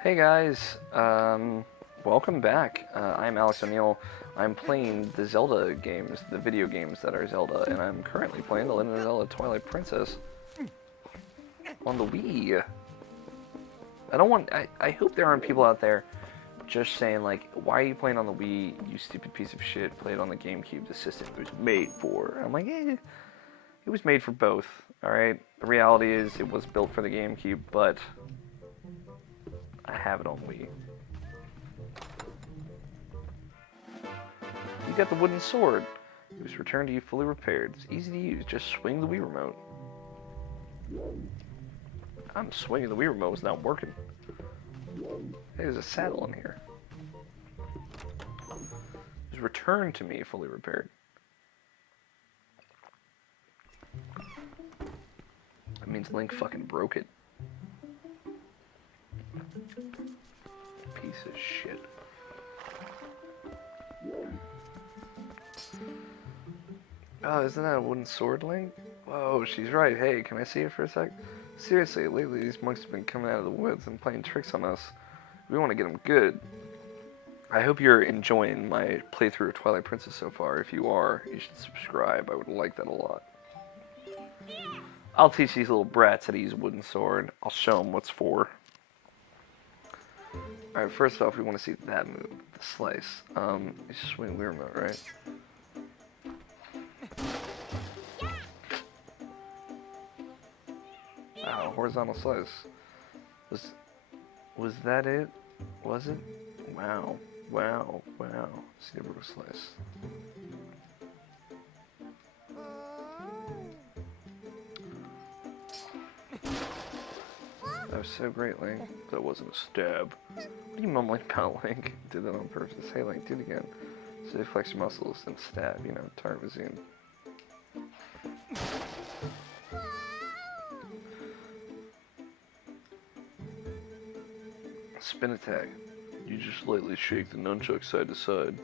Hey guys, welcome back. I'm Alex O'Neill. I'm playing the Zelda games, the video games that are Zelda, and I'm currently playing The Legend of Zelda Twilight Princess on the Wii. I hope there aren't people out there just saying, like, why are you playing on the Wii, you stupid piece of shit, play it on the GameCube, the system it was made for. I'm like, it was made for both, alright? The reality is, it was built for the GameCube, but I have it on Wii. You got the wooden sword. It was returned to you fully repaired. It's easy to use. Just swing the Wii remote. I'm swinging the Wii remote. It's not working. Hey, there's a saddle in here. It was returned to me fully repaired. That means Link fucking broke it. Piece of shit. Oh, isn't that a wooden sword, Link? Whoa, she's right. Hey, can I see it for a sec? Seriously, lately these monks have been coming out of the woods and playing tricks on us. We want to get them good. I hope you're enjoying my playthrough of Twilight Princess so far. If you are, you should subscribe. I would like that a lot. I'll teach these little brats how to use a wooden sword. I'll show them what's for. Alright, first off, we want to see that move, the slice. You swing the remote, right? Wow, horizontal slice. Was that it? Was it? Wow, wow, wow. See the vertical slice. That was so great, Link. That wasn't a stab. What are you mumbling about, Link? Did that on purpose. Hey, Link, do it again. So you flex your muscles and stab, you know, Tarzan. Spin attack. You just lightly shake the nunchuck side to side.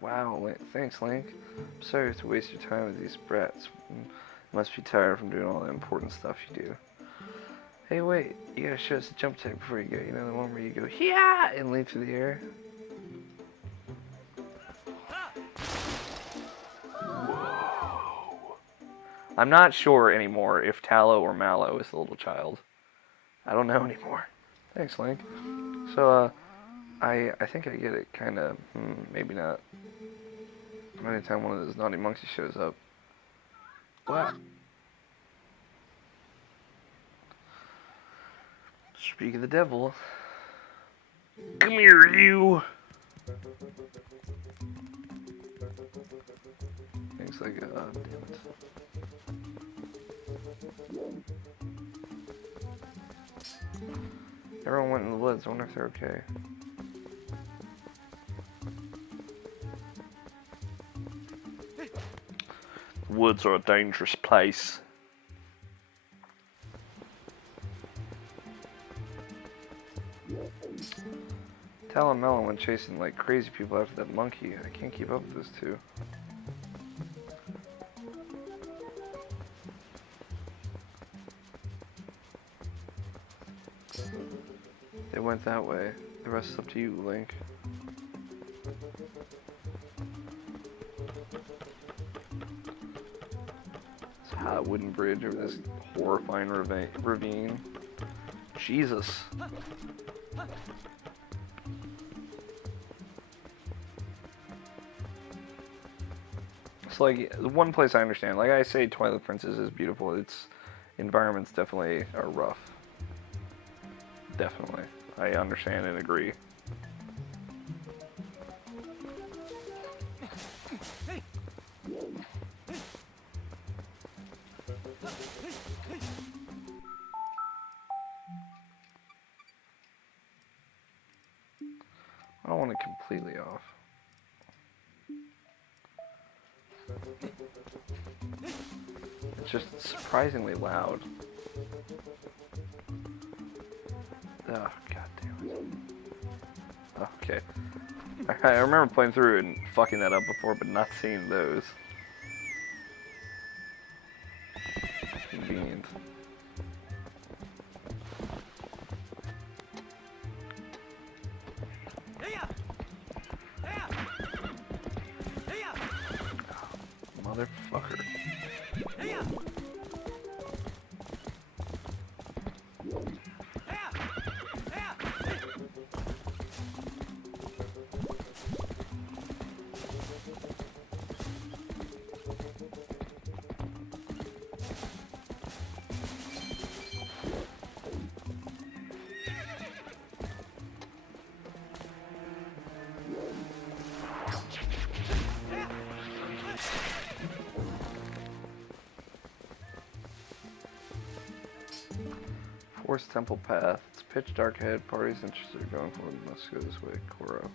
Wow, thanks, Link. I'm sorry to waste your time with these brats. You must be tired from doing all the important stuff you do. Hey, wait, you gotta show us a jump tech before you go. You know, the one where you go, yeah, and leap through the air? Whoa. I'm not sure anymore if Tallow or Mallow is the little child. I don't know anymore. Thanks, Link. So, I think I get it, kinda, maybe not. Anytime one of those naughty monkeys shows up. What? Speak of the devil. Come here, you! Things like, damn it. Everyone went in the woods. I wonder if they're okay. Woods are a dangerous place. Tal and Melon went chasing like crazy people after that monkey. I can't keep up with those two. They went that way. The rest is up to you, Link. This hot wooden bridge over this horrifying ravine. Jesus. It's like, the one place I understand, like I say Twilight Princess is beautiful, its environments definitely are rough. Definitely. I understand and agree. I don't want it completely off. It's just surprisingly loud. Oh, god damn it. Okay. I remember playing through and fucking that up before, but not seeing those. Convenient. Forest Temple Path. It's pitch dark ahead. Parties interested in going forward must go this way. Koro.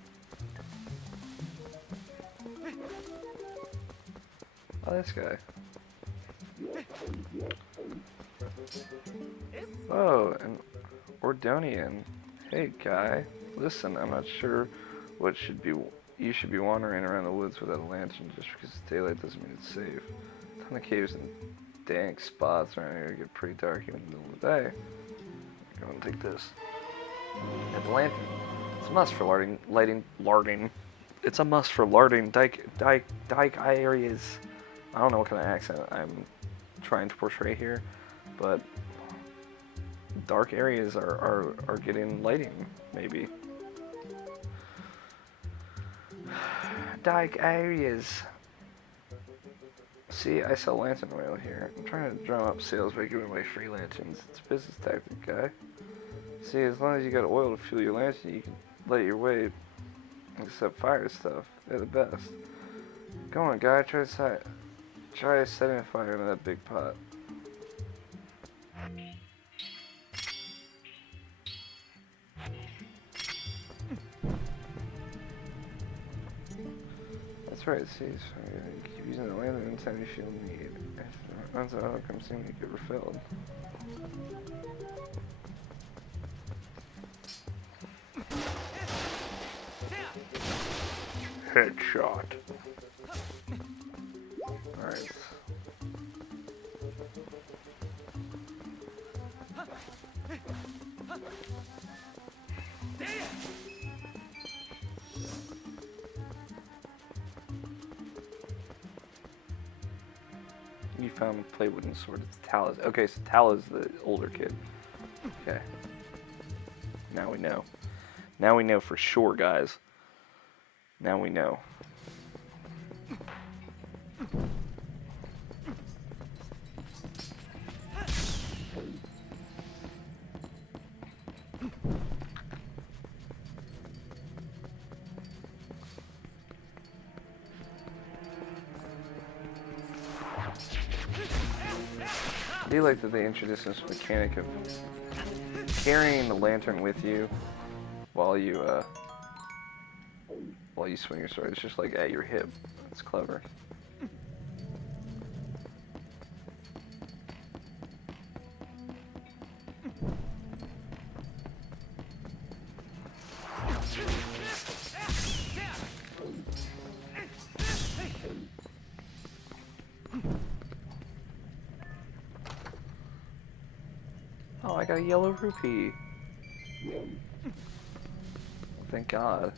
Oh, this guy. Oh, an Ordonian. Hey, guy. Listen, I'm not sure what you should be wandering around the woods without a lantern just because it's daylight doesn't mean it's safe. A ton of caves and dank spots around here get pretty dark even in the middle of the day. Go and take this. And the lantern. It's a must for larding. It's a must for larding dyke areas. I don't know what kind of accent I'm trying to portray here, but dark areas are getting lighting, maybe. Dyke areas. See, I sell lantern oil here. I'm trying to drum up sales by giving away free lanterns. It's a business tactic, guy. See, as long as you got oil to fuel your lantern, you can light your way and set fire stuff. They're the best. Go on, guy. Try setting a fire into that big pot. That's right, see, so you keep using the lantern anytime you feel need. If it runs out, it comes in, you get refilled. Headshot. Alright. You found a play wooden sword. It's Tala's. Okay, so Tala's the older kid. Okay. Now we know. Now we know for sure, guys. Now we know. I do like that they introduced this mechanic of carrying the lantern with you while you swing your sword. It's just like at your hip. It's clever. Oh, I got a yellow rupee. Thank God.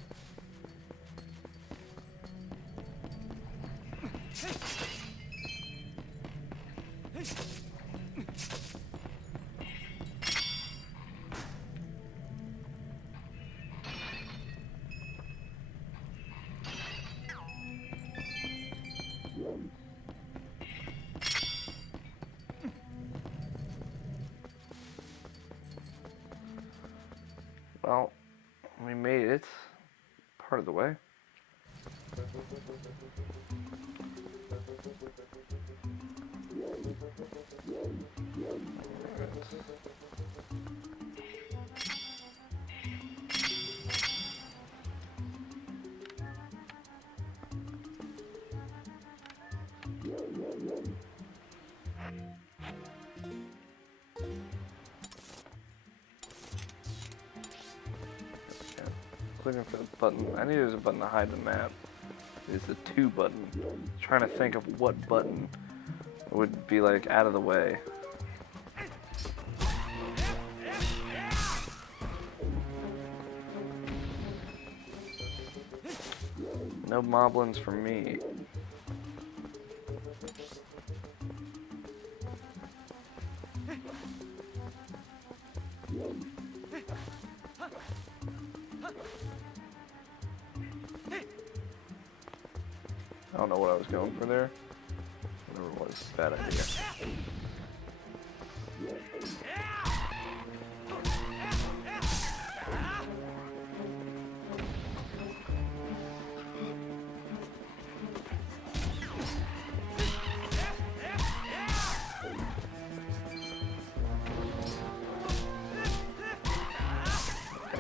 Well, we made it part of the way. Looking for the button. I knew there was a button to hide the map. It's the 2 button. Trying to think of what button would be like out of the way. No moblins for me. I don't know what I was going for there. Whatever it was, bad idea.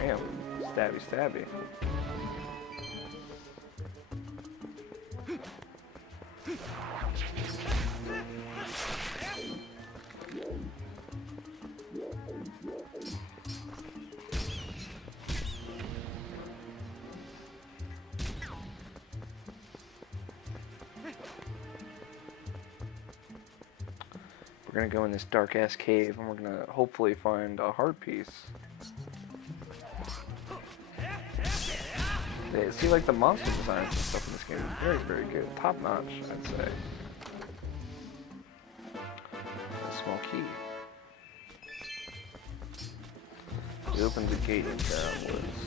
Damn. Stabby, stabby. We're gonna go in this dark ass cave and we're gonna hopefully find a heart piece. They see, like, the monster designs and stuff in this game is very, very good. Top notch, I'd say. A small key. It opens a gate into the woods.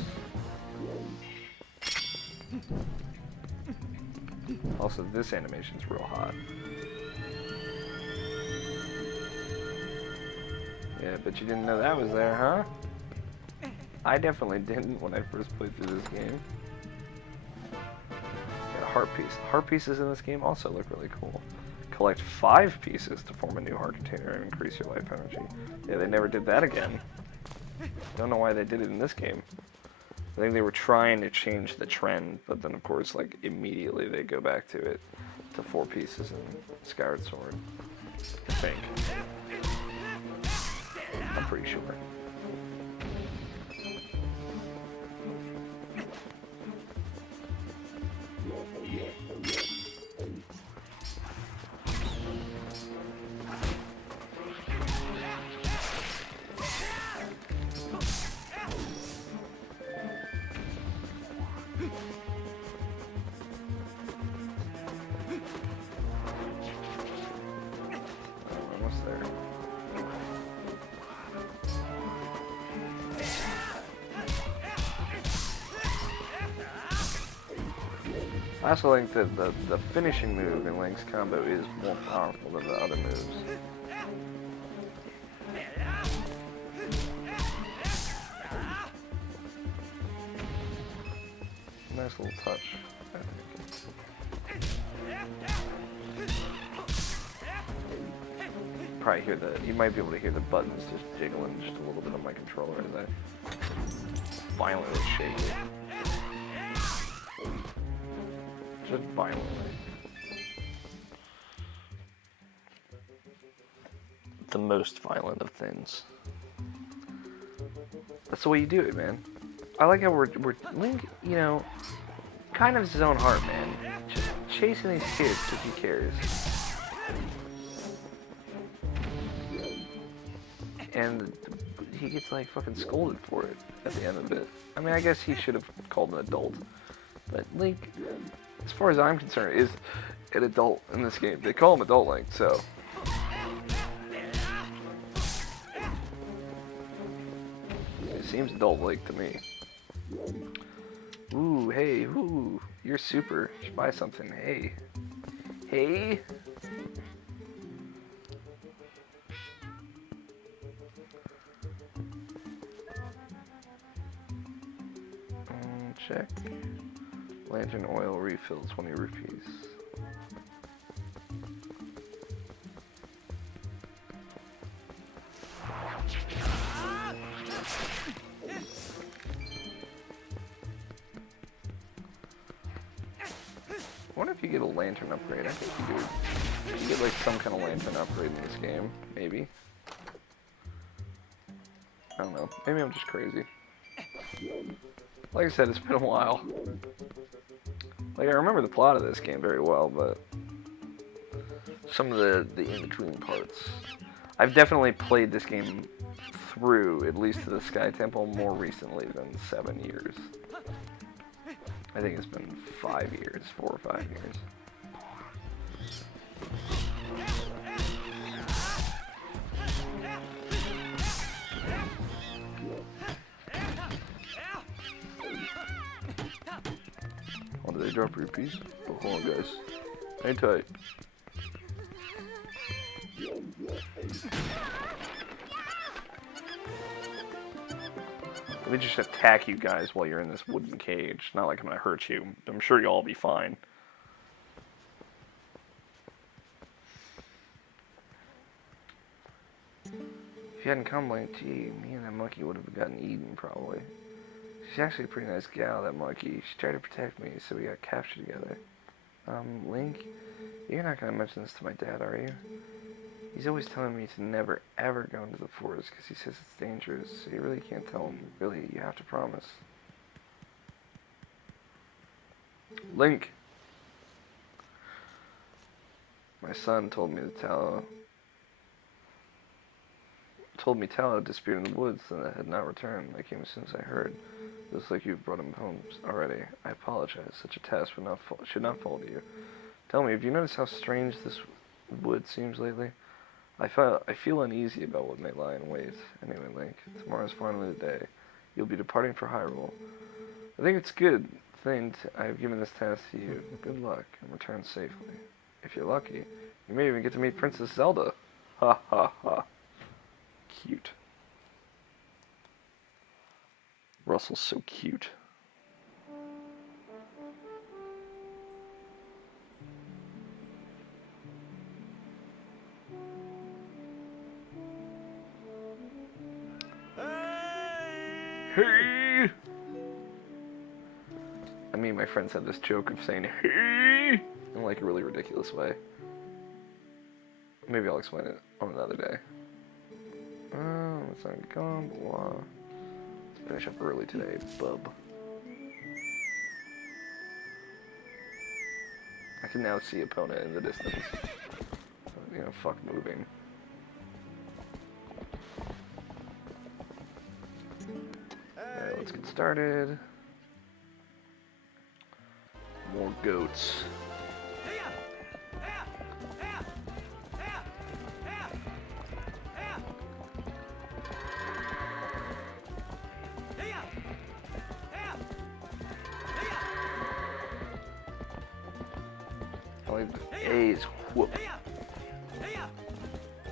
Also, this animation's real hot. Yeah, but you didn't know that was there, huh? I definitely didn't when I first played through this game. Got a heart piece. Heart pieces in this game also look really cool. Collect 5 pieces to form a new heart container and increase your life energy. Yeah, they never did that again. Don't know why they did it in this game. I think they were trying to change the trend, but then of course, like, immediately they go back to it, to 4 pieces in Skyward Sword. I think. I'm pretty sure. Almost there. I also think that the finishing move in Link's combo is more powerful than the other moves. Nice little touch, I think. Probably hear you might be able to hear the buttons just jiggling just a little bit on my controller as I violently shake it. Just violently. The most violent of things. That's the way you do it, man. I like how we're Link, you know, kind of his own heart, man. Just chasing these kids because he cares. And he gets, like, fucking scolded for it at the end of it. I mean, I guess he should have called an adult. But Link, as far as I'm concerned, is an adult in this game. They call him Adult Link, so. It seems adult Link to me. Ooh, hey, ooh, you're super. Should buy something. Hey. Hey. Check. Lantern oil refill, 20 rupees. I wonder if you get a lantern upgrade. I think you do. You get, like, some kind of lantern upgrade in this game, maybe. I don't know. Maybe I'm just crazy. Like I said, it's been a while. Like, I remember the plot of this game very well, but some of the in-between parts. I've definitely played this game through, at least to the Sky Temple, more recently than 7 years. I think it's been 5 years, 4 or 5 years. Oh, did they drop rupees? Oh, hold on, guys. Hang tight. Let me just attack you guys while you're in this wooden cage. Not like I'm gonna hurt you. I'm sure you'll all be fine. If you hadn't come, like, gee, me and that monkey would have gotten eaten, probably. She's actually a pretty nice gal, that monkey. She tried to protect me, so we got captured together. Link, you're not gonna mention this to my dad, are you? He's always telling me to never, ever go into the forest because he says it's dangerous, so you really can't tell him. Really, you have to promise. Link! My son told me Tallow had disappeared in the woods and had not returned. I came as soon as I heard. It looks like you've brought him home already. I apologize. Such a task should not fall to you. Tell me, have you noticed how strange this wood seems lately? I feel uneasy about what may lie in wait. Anyway, Link, tomorrow's finally the day. You'll be departing for Hyrule. I think it's a good thing I have given this task to you. Good luck, and return safely. If you're lucky, you may even get to meet Princess Zelda. Ha ha ha. Cute. Russell's so cute. Hey! I mean, my friends had this joke of saying hey in like a really ridiculous way. Maybe I'll explain it on another day. Let's not go, blah. Let's finish up early today, bub. I can now see opponent in the distance. You know, fuck moving. Alright, let's get started. More goats. A is whoop.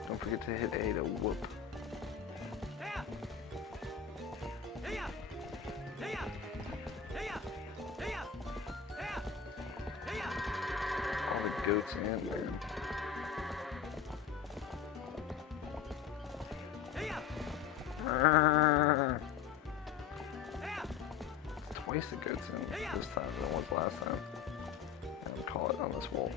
Don't forget to hit A to whoop. All the goats and man. Twice the goats in this time than once last time. And call it on this wall.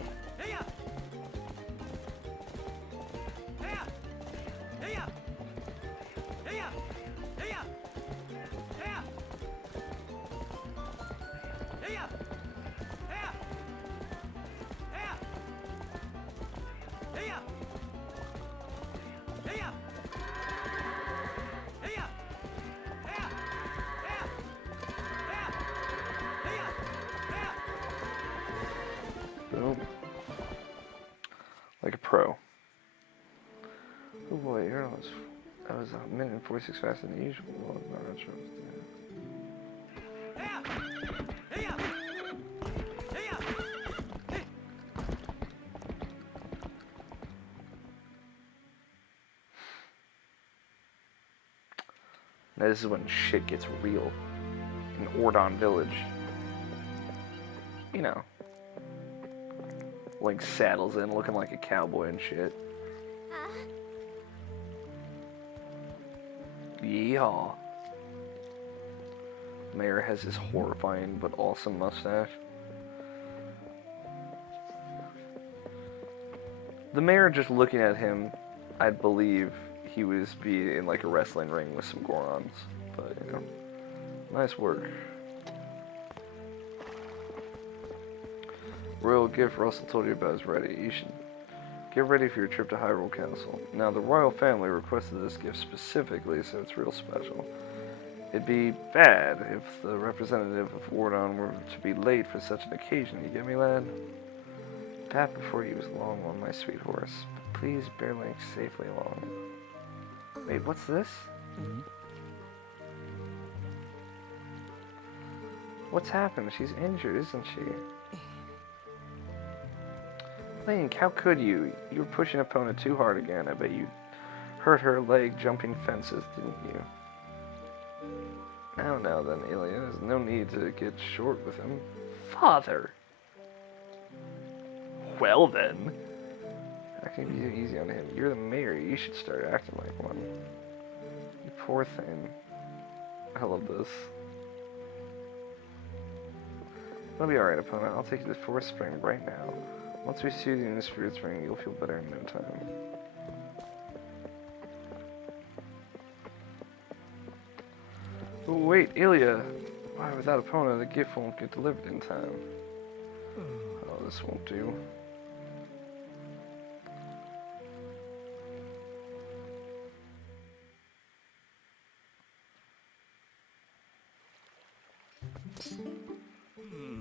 Boom. Like a pro. Oh boy, that was a minute and 46 faster than usual. Well, not sure. Now this is when shit gets real. In Ordon Village. You know. Link saddles in looking like a cowboy and shit. Yeehaw. Mayor has his horrifying but awesome mustache. The mayor just looking at him, I'd believe he was in like a wrestling ring with some Gorons. But, you know, nice work. Royal gift Russell told you about is ready. You should get ready for your trip to Hyrule Castle. Now, the royal family requested this gift specifically, so it's real special. It'd be bad if the representative of Ordon were to be late for such an occasion. You get me, lad? Pat before you was long on my sweet horse, but please bear Link safely along. Wait, what's this? What's happened? She's injured, isn't she? Link, how could you? You were pushing opponent too hard again. I bet you hurt her leg jumping fences, didn't you? Now then, Ilya, there's no need to get short with him. Father! Well then. I can be easy on him. You're the mayor. You should start acting like one. You poor thing. I love this. It'll be alright, opponent. I'll take you to the Forest Spring right now. Once we soothe you in the Spirit Spring, you'll feel better in no time. Oh, wait, Ilya! Why, without Epona, the gift won't get delivered in time. Oh, this won't do.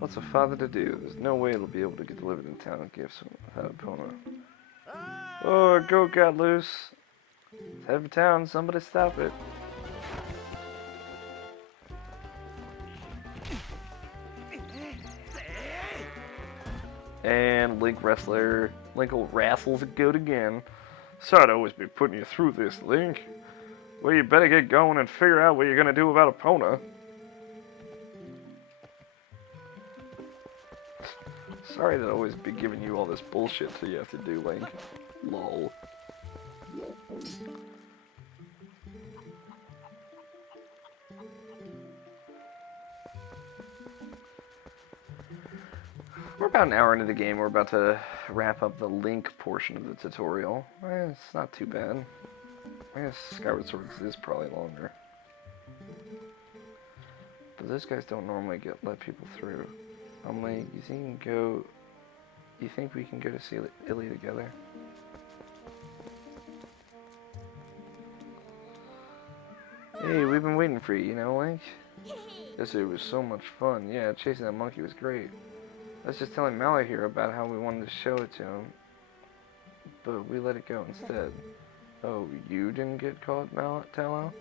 What's a father to do? There's no way it'll be able to get delivered in town and gifts without Epona. Oh, a goat got loose. It's headed for town. Somebody stop it. And Link Wrestler. Link'll wrestles a goat again. Sorry to always be putting you through this, Link. Well, you better get going and figure out what you're gonna do about Epona. Sorry to always be giving you all this bullshit that you have to do, Link. Lol. We're about an hour into the game. We're about to wrap up the Link portion of the tutorial. It's not too bad. I guess Skyward Sword is probably longer. But those guys don't normally let people through. I'm like, you think we can go to see Illy together? Hey, we've been waiting for you, Link? Yesterday was so much fun. Yeah, chasing that monkey was great. I was just telling Mallow here about how we wanted to show it to him, but we let it go instead. Oh, you didn't get caught, Tallow?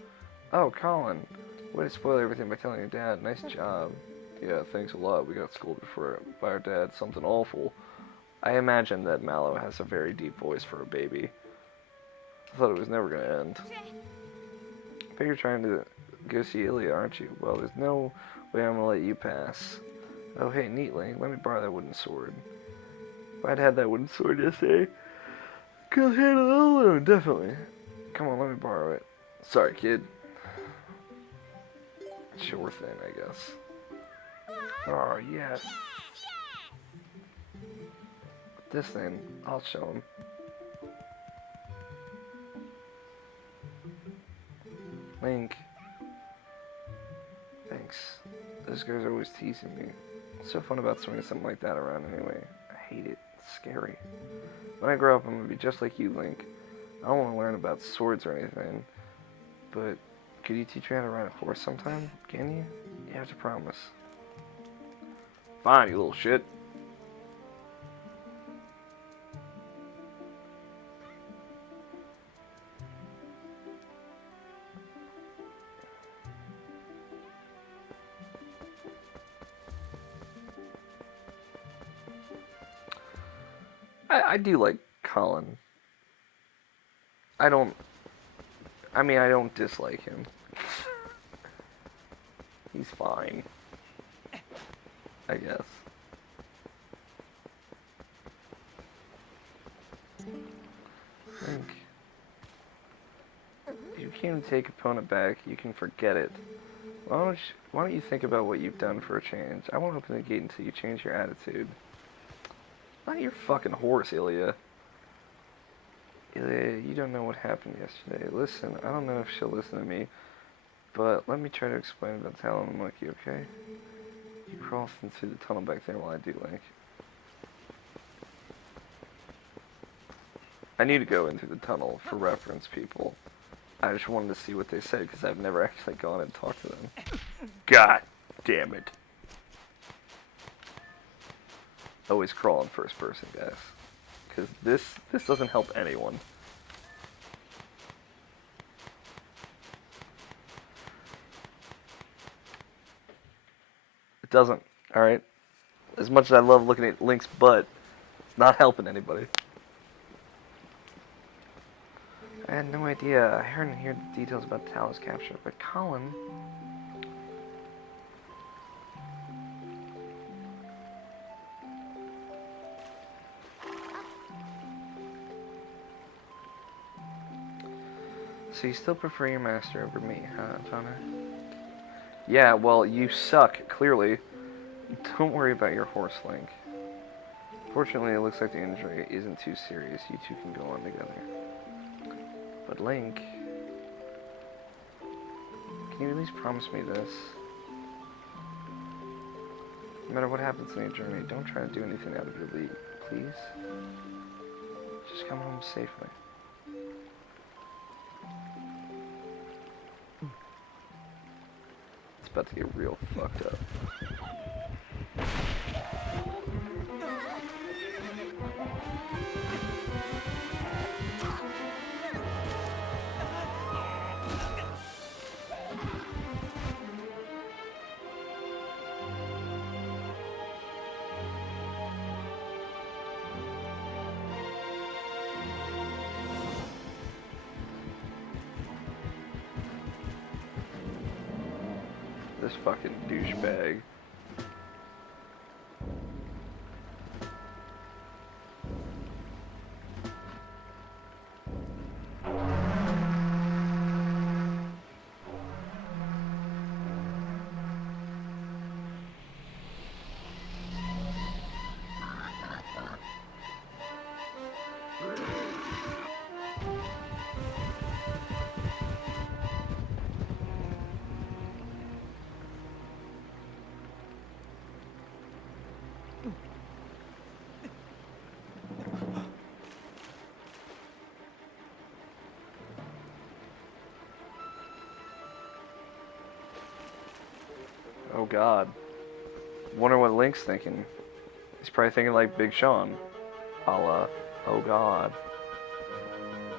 Oh, Colin. Way to spoil everything by telling your dad. Nice job. Yeah, thanks a lot. We got scolded by our dad. Something awful. I imagine that Mallow has a very deep voice for a baby. I thought it was never going to end. But you're trying to go see Ilya, aren't you? Well, there's no way I'm going to let you pass. Oh, hey, neat, Link. Let me borrow that wooden sword. If I'd had that wooden sword yesterday, could handle it alone, definitely. Come on, let me borrow it. Sorry, kid. Sure thing, I guess. Oh, yes. This thing, I'll show him. Link. Thanks. Those guys are always teasing me. What's so fun about swinging something like that around anyway? I hate it. It's scary. When I grow up, I'm gonna be just like you, Link. I don't want to learn about swords or anything, but could you teach me how to ride a horse sometime? Can you? You have to promise. Fine, you little shit. I do like Colin. I don't dislike him. He's fine. I guess. Link. If you can't take Epona back, you can forget it. Why don't you think about what you've done for a change? I won't open the gate until you change your attitude. Not your fucking horse, Ilya. Ilya, you don't know what happened yesterday. Listen, I don't know if she'll listen to me, but let me try to explain about Talon and Monkey, okay? You crawl through the tunnel back there while I do, Link. I need to go in through the tunnel for reference, people. I just wanted to see what they said, because I've never actually gone and talked to them. God damn it. Always crawl in first person, guys. Because this doesn't help anyone. It doesn't, alright? As much as I love looking at Link's butt, it's not helping anybody. I had no idea. I heard and heard the details about Talon's capture, but Colin... So you still prefer your master over me, huh, Tana? Yeah, well, you suck, clearly. Don't worry about your horse, Link. Fortunately, it looks like the injury isn't too serious. You two can go on together. But Link, can you at least promise me this? No matter what happens in your journey, don't try to do anything out of your league, please. Just come home safely. It's about to get real fucked up. This fucking douchebag. Oh god. Wonder what Link's thinking. He's probably thinking like Big Sean. A la, oh god.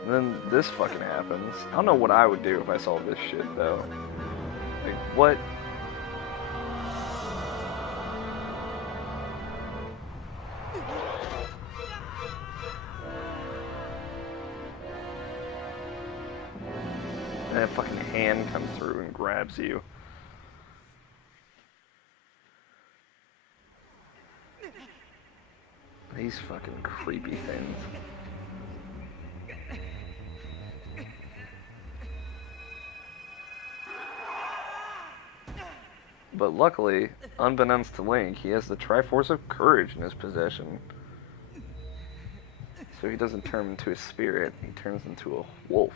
And then this fucking happens. I don't know what I would do if I saw this shit though. Like, what? And that fucking hand comes through and grabs you. These fucking creepy things. But luckily, unbeknownst to Link, he has the Triforce of Courage in his possession. So he doesn't turn into a spirit, he turns into a wolf.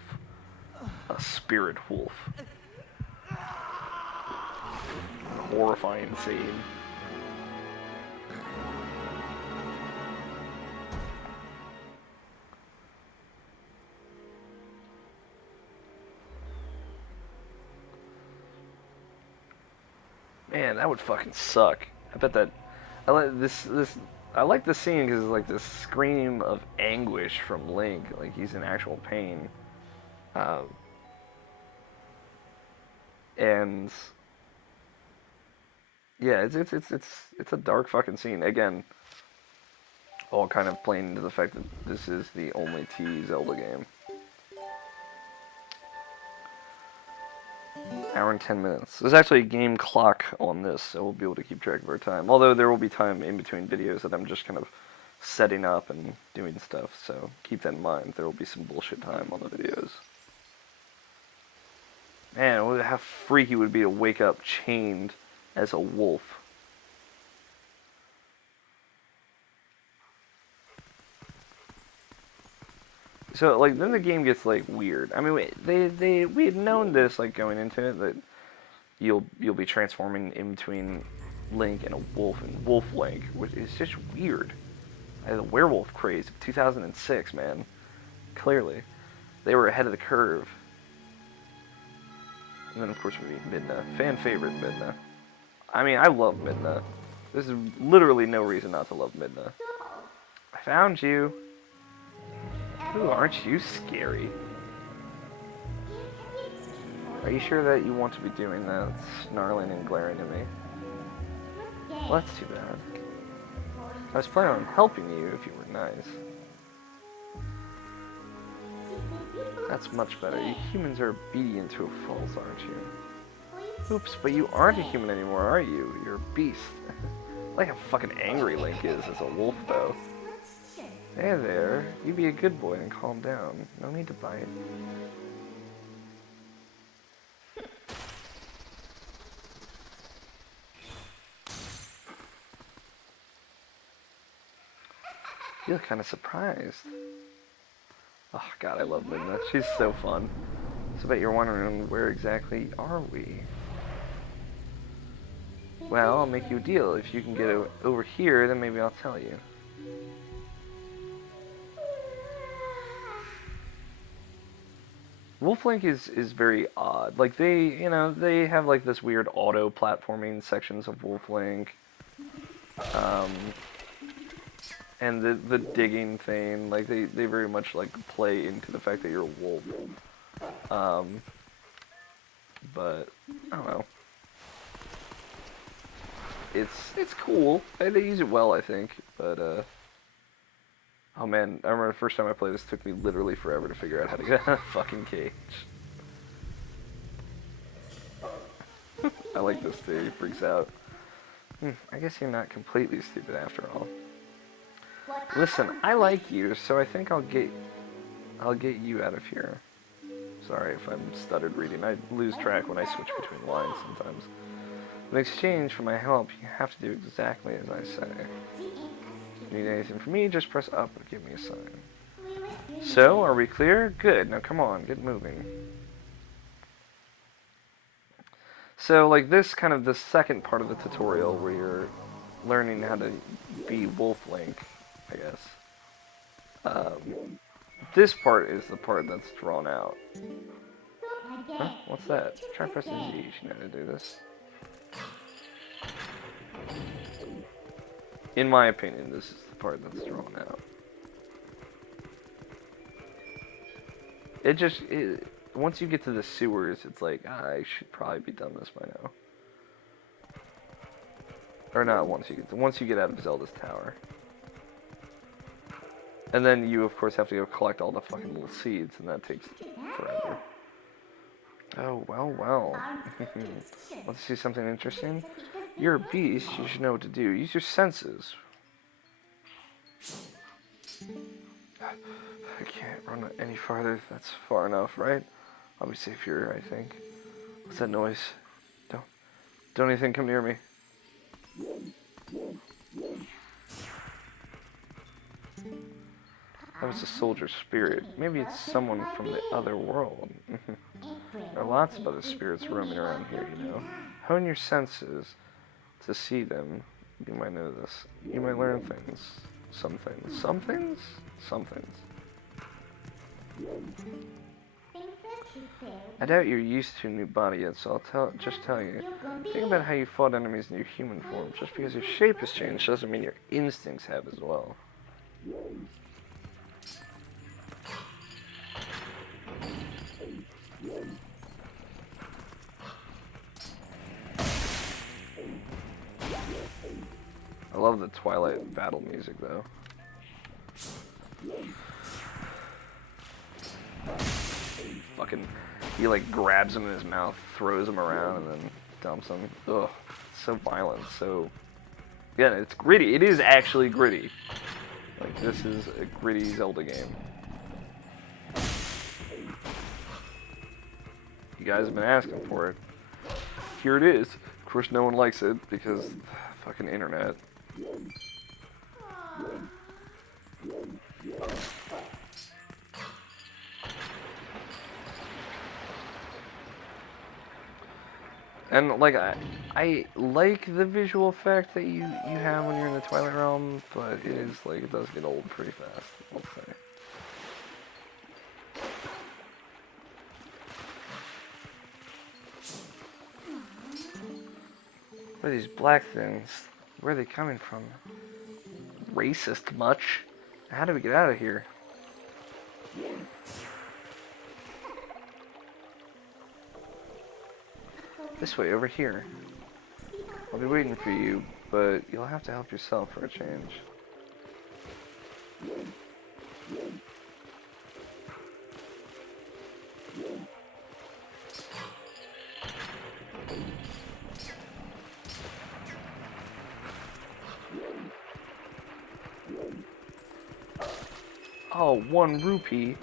A spirit wolf. Horrifying scene. Man, that would fucking suck. I bet that. I like this. I like the scene because it's like this scream of anguish from Link, like he's in actual pain. And yeah, it's a dark fucking scene. Again, all kind of playing into the fact that this is the only T Zelda game. Hour and 10 minutes. There's actually a game clock on this, so we'll be able to keep track of our time. Although there will be time in between videos that I'm just kind of setting up and doing stuff, so keep that in mind. There will be some bullshit time on the videos. Man, how freaky would it be to wake up chained as a wolf. So, like, then the game gets, like, weird. I mean, we had known this, like, going into it, that you'll be transforming in between Link and a wolf, and Wolf Link, which is just weird. The werewolf craze of 2006, man. Clearly. They were ahead of the curve. And then, of course, we meet Midna. Fan favorite, Midna. I mean, I love Midna. There's literally no reason not to love Midna. I found you. Ooh, aren't you scary? Are you sure that you want to be doing that, snarling and glaring at me? Well, that's too bad. I was planning on helping you if you were nice. That's much better. You humans are obedient to a fault, aren't you? Oops, but you aren't a human anymore, are you? You're a beast. Like how fucking angry Link is as a wolf, though. Hey there, you be a good boy and calm down. No need to bite. You look kind of surprised. Oh god, I love Linda. She's so fun. So I bet you're wondering, where exactly are we? Well, I'll make you a deal. If you can get over here, then maybe I'll tell you. Wolflink is very odd. Like, they have like this weird auto platforming sections of Wolflink. And the digging thing, like they very much like play into the fact that you're a wolf. But I don't know. It's cool. They use it well, I think. But oh man, I remember the first time I played this, it took me literally forever to figure out how to get out of the fucking cage. I like this too. He freaks out. I guess you're not completely stupid after all. Listen, I like you, so I think I'll get you out of here. Sorry if I'm stuttered reading. I lose track when I switch between lines sometimes. In exchange for my help, you have to do exactly as I say. If you need anything from me, just press up or give me a sign. So, are we clear? Good. Now come on, get moving. So, like, this kind of the second part of the tutorial where you're learning how to be Wolflink, I guess. This part is the part that's drawn out. Huh? What's that? Try pressing Z. You should know how to do this. In my opinion, this is the part that's drawn out. Once you get to the sewers, it's like, I should probably be done this by now. Or not once you get out of Zelda's tower. And then you, of course, have to go collect all the fucking little seeds, and that takes forever. Oh, well. Want to see something interesting? You're a beast, you should know what to do. Use your senses. I can't run any farther. That's far enough, right? I'll be safe here, I think. What's that noise? Don't anything come near me. That was a soldier's spirit. Maybe it's someone from the other world. There are lots of other spirits roaming around here, you know. Hone your senses to see them. You might know this. You might learn things. Some things. Some things? Some things. I doubt you're used to a new body yet, so I'll just tell you. Think about how you fought enemies in your human form. Just because your shape has changed doesn't mean your instincts have as well. I love the Twilight battle music, though. Fucking, he like grabs him in his mouth, throws him around, and then dumps him. Ugh, it's so violent, so... Yeah, it's gritty. It is actually gritty. Like, this is a gritty Zelda game. You guys have been asking for it. Here it is. Of course, no one likes it, because fucking internet. And like I like the visual effect that you have when you're in the Twilight Realm, but it is like, it does get old pretty fast, I'll say. What are these black things? Where are they coming from? Racist much? How do we get out of here? This way, over here. I'll be waiting for you, but you'll have to help yourself for a change. Oh, 1 rupee.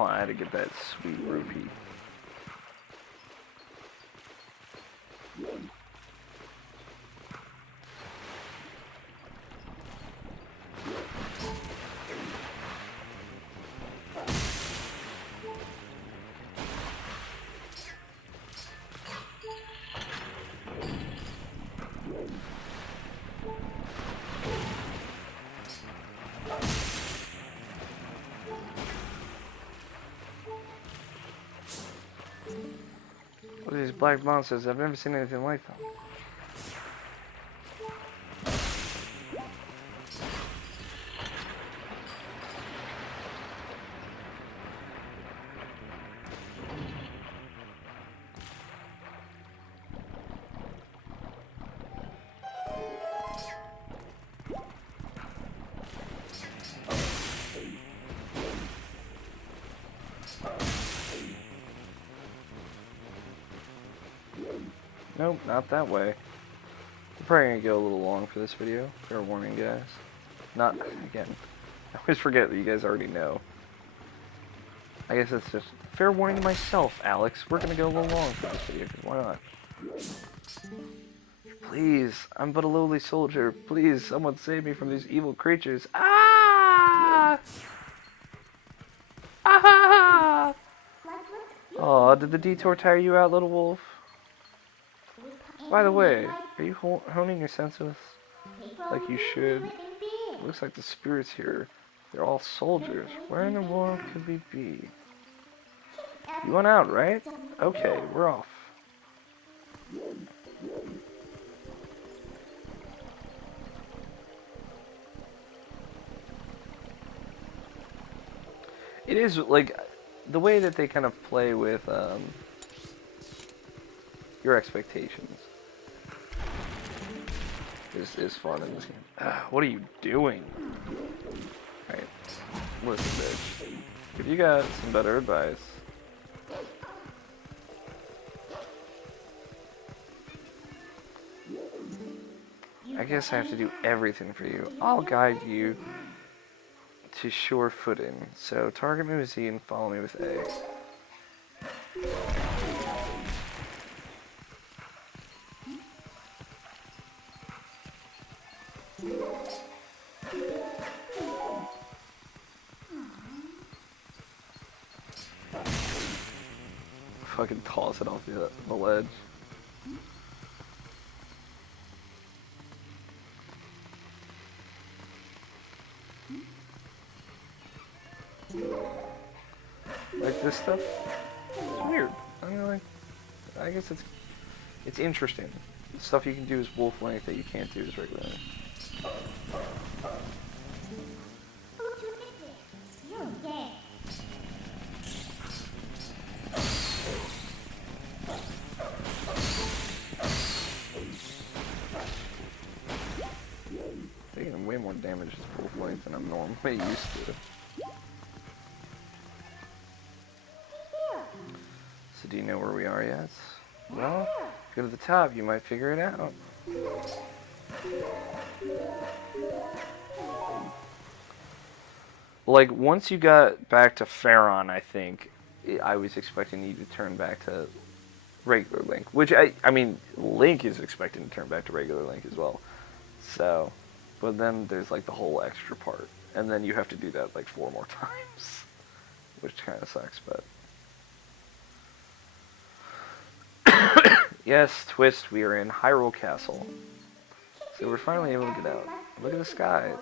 Oh, I had to get that sweet rupee. What are these black monsters? I've never seen anything like them. Nope, not that way. We're probably gonna go a little long for this video. Fair warning, guys. Not, again, I always forget that you guys already know. I guess it's just fair warning to myself, Alex. We're gonna go a little long for this video, because why not? Please, I'm but a lowly soldier. Please, someone save me from these evil creatures. Ah! Ah! Aw, did the detour tire you out, little wolf? By the way, are you honing your senses like you should? Looks like the spirits here, they're all soldiers. Where in the world could we be? You went out, right? Okay, we're off. It is, like, the way that they kind of play with, your expectations is fun in this game. What are you doing? Alright, listen, bitch. If you got some better advice, I guess I have to do everything for you. I'll guide you to sure footing. So target me with Z and follow me with A. Fucking toss it off the ledge. Like this stuff? It's weird. I mean, like, I guess it's interesting. The stuff you can do is wolf length that you can't do as regularly. Taking way more damage as wolf length than I'm normally used to. So do you know where we are yet? Well, go to the top, you might figure it out. Like, once you got back to Pharaon, I think, I was expecting you to turn back to regular Link. Which, I mean, Link is expecting to turn back to regular Link as well. So, but then there's, like, the whole extra part. And then you have to do that, like, 4 more times. Which kind of sucks, but... Yes, twist, we are in Hyrule Castle. So we're finally able to get out. Look at the sky.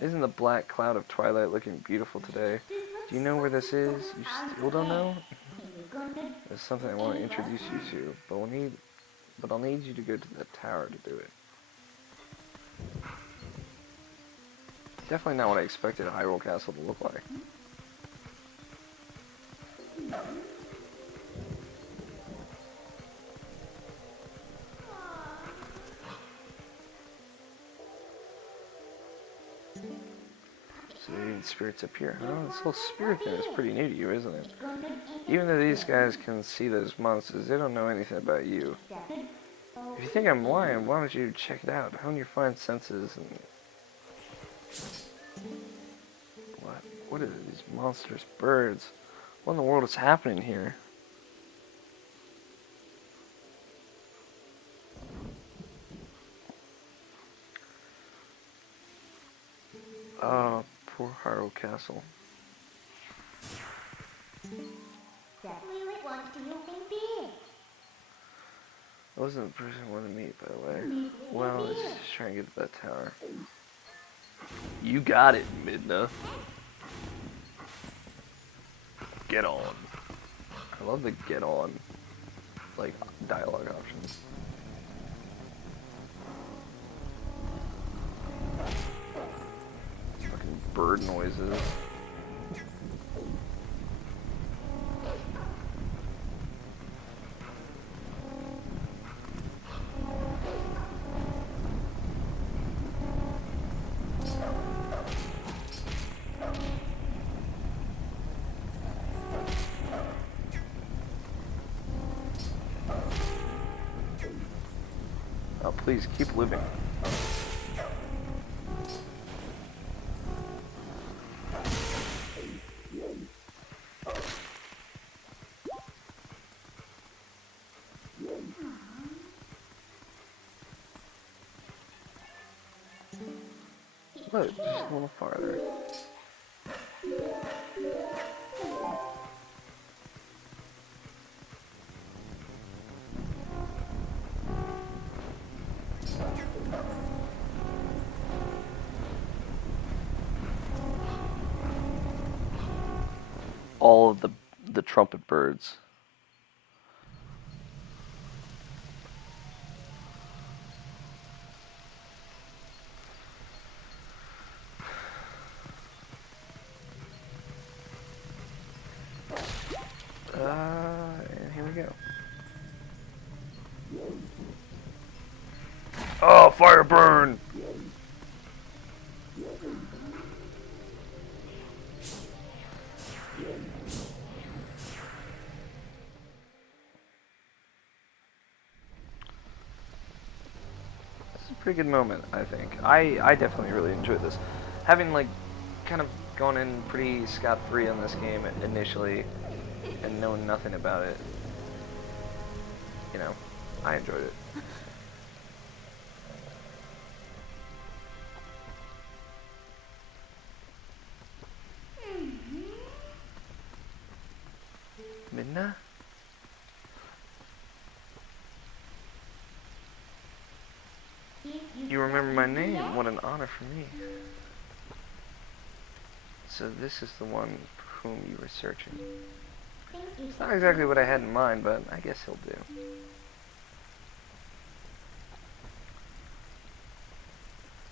Isn't the black cloud of Twilight looking beautiful today? Do you know where this is? You still don't know? There's something I want to introduce you to, but I'll need you to go to the tower to do it. Definitely not what I expected a Hyrule Castle to look like. Spirits up here. Oh, this whole spirit thing is pretty new to you, isn't it? Even though these guys can see those monsters, they don't know anything about you. If you think I'm lying, why don't you check it out? Hone your fine senses and... What are these monstrous birds? What in the world is happening here? Poor Hyrule Castle. I wasn't the person I wanted to meet, by the way. Well, let's just try and get to that tower. You got it, Midna. Get on. I love the get on, like, dialogue options. Fucking bird noises. Oh, please, keep living. Look, just a little farther. All of the trumpet birds. And here we go. Oh, fire burn! It's a pretty good moment, I think. I definitely really enjoyed this. Having, like, kind of gone in pretty scot-free on this game initially and knowing nothing about it, you know, I enjoyed it. Midna? You remember my name? What an honor for me. So this is the one for whom you were searching. It's not exactly what I had in mind, but I guess he'll do.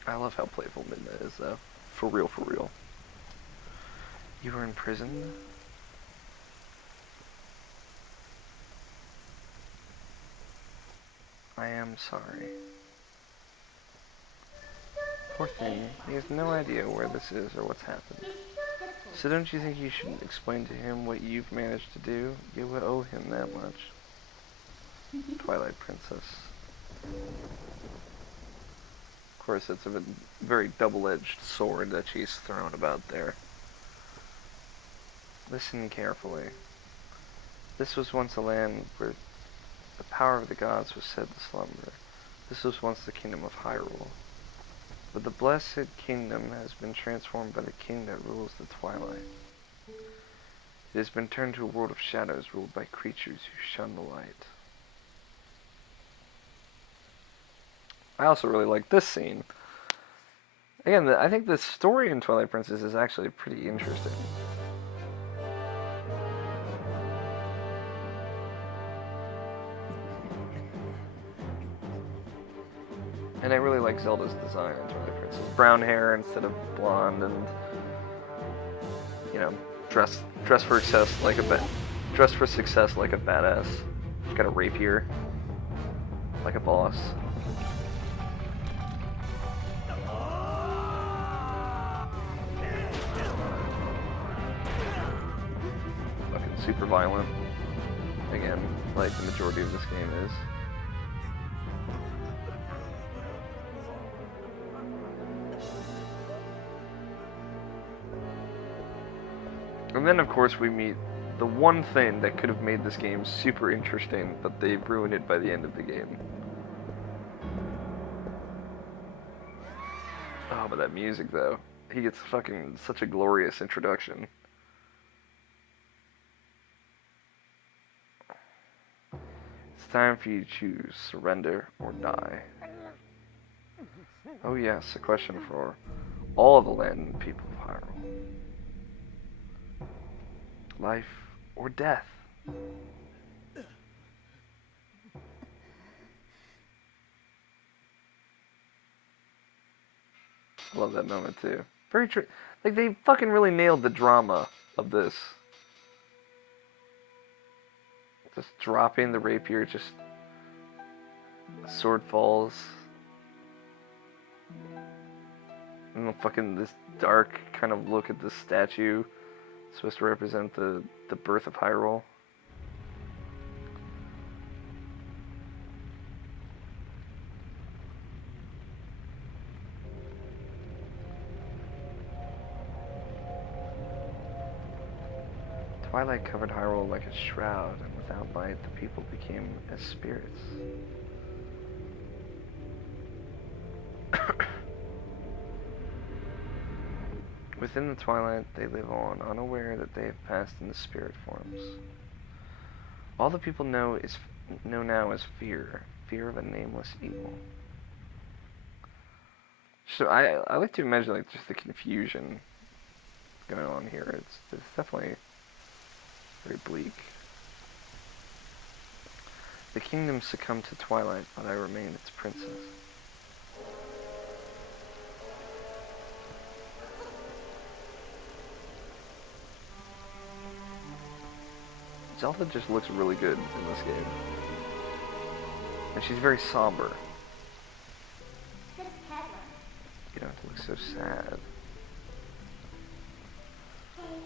I love how playful Midna is, though. For real, for real. You were in prison? I am sorry. Poor thing, he has no idea where this is or what's happened. So don't you think you should explain to him what you've managed to do? You would owe him that much. Twilight Princess. Of course, it's a very double-edged sword that she's thrown about there. Listen carefully. This was once a land where the power of the gods was said to slumber. This was once the kingdom of Hyrule. But the blessed kingdom has been transformed by the king that rules the Twilight. It has been turned to a world of shadows ruled by creatures who shun the light. I also really like this scene. Again, I think the story in Twilight Princess is actually pretty interesting. And I really like Zelda's design in Twilight Princess. Brown hair instead of blonde, and you know, dress for success like a badass. She's got a rapier, like a boss. Fucking super violent. Again, like the majority of this game is. And then, of course, we meet the one thing that could have made this game super interesting, but they ruined it by the end of the game. Oh, but that music though. He gets fucking such a glorious introduction. It's time for you to choose surrender or die. Oh yes, a question for all the land and people of Hyrule. Life or death? I love that moment too. Very true. Like they fucking really nailed the drama of this. Just dropping the rapier, just sword falls. And fucking this dark kind of look at this statue supposed to represent the birth of Hyrule. Twilight covered Hyrule like a shroud, and without light the people became as spirits. Within the twilight, they live on, unaware that they have passed into spirit forms. All the people know now is fear of a nameless evil. So I like to imagine like just the confusion going on here. It's definitely very bleak. The kingdom succumbed to Twilight, but I remain its princess. Zelda just looks really good in this game. And she's very somber. You don't have to look so sad.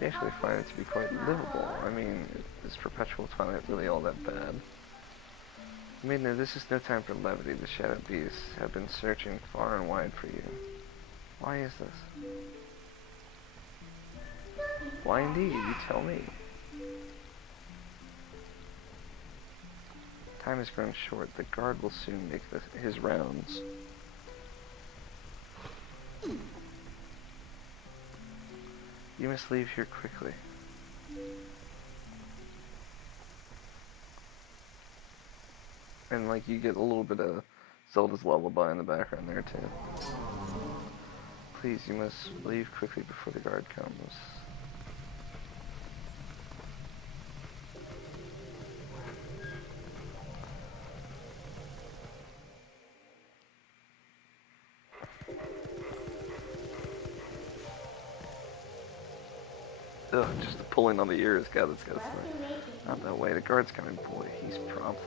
I actually find it to be quite livable. I mean, is perpetual twilight really all that bad? Maiden, this is no time for levity. The shadow beasts have been searching far and wide for you. Why is this? Why indeed? You tell me. Time has grown short. The guard will soon make his rounds. You must leave here quickly. And like you get a little bit of Zelda's lullaby in the background there too. Please, you must leave quickly before the guard comes. Ugh, just the pulling on the ears, God, that's gotta suck. Not that way, the guard's coming, boy, he's prompt.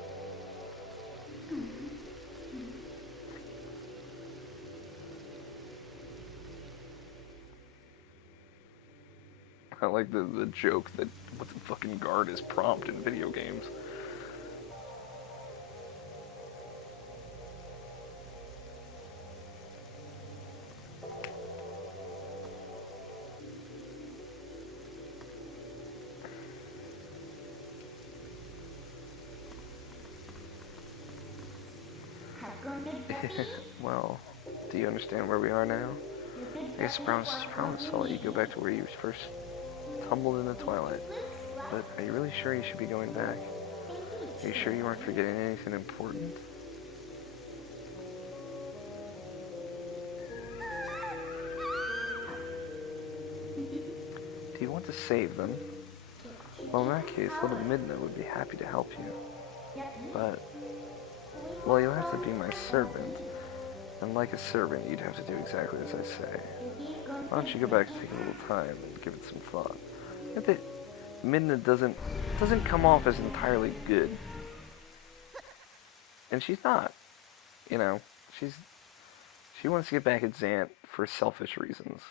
I like the joke that what the fucking guard is prompt in video games. Well, do you understand where we are now? I guess promise, I'll let you go back to where you first tumbled in the twilight. But are you really sure you should be going back? Are you sure you aren't forgetting anything important? Do you want to save them? Well, in that case, little Midna would be happy to help you. But, well, you'll have to be my servant. And like a servant, you'd have to do exactly as I say. Why don't you go back and take a little time and give it some thought? I think that Midna doesn't come off as entirely good. And she's not. You know, she wants to get back at Zant for selfish reasons.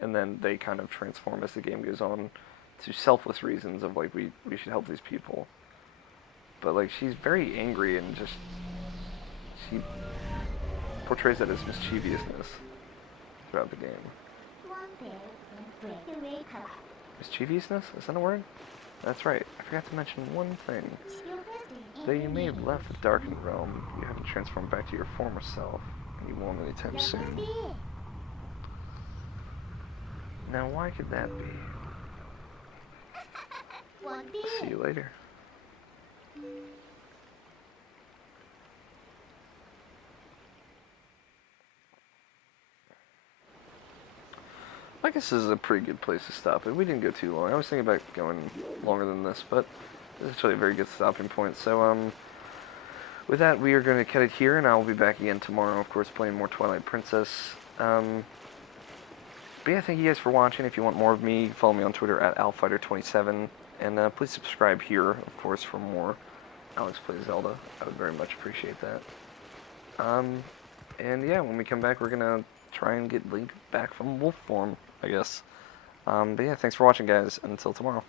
And then they kind of transform as the game goes on to selfless reasons of like, we should help these people. But like, she's very angry and just, she portrays that as mischievousness throughout the game. Mischievousness? Is that a word? That's right, I forgot to mention one thing. Though you may have left the Darkened Realm, you haven't transformed back to your former self, and you won't anytime soon. Now, why could that be? See you later. I guess this is a pretty good place to stop it. We didn't go too long. I was thinking about going longer than this, but this is actually a very good stopping point. So, with that, we are going to cut it here, and I will be back again tomorrow, of course, playing more Twilight Princess. But yeah, thank you guys for watching. If you want more of me, follow me on Twitter at AlFighter27. And please subscribe here, of course, for more Alex Plays Zelda. I would very much appreciate that. And yeah, when we come back, we're going to try and get Link back from wolf form, I guess. But yeah, thanks for watching, guys. Until tomorrow.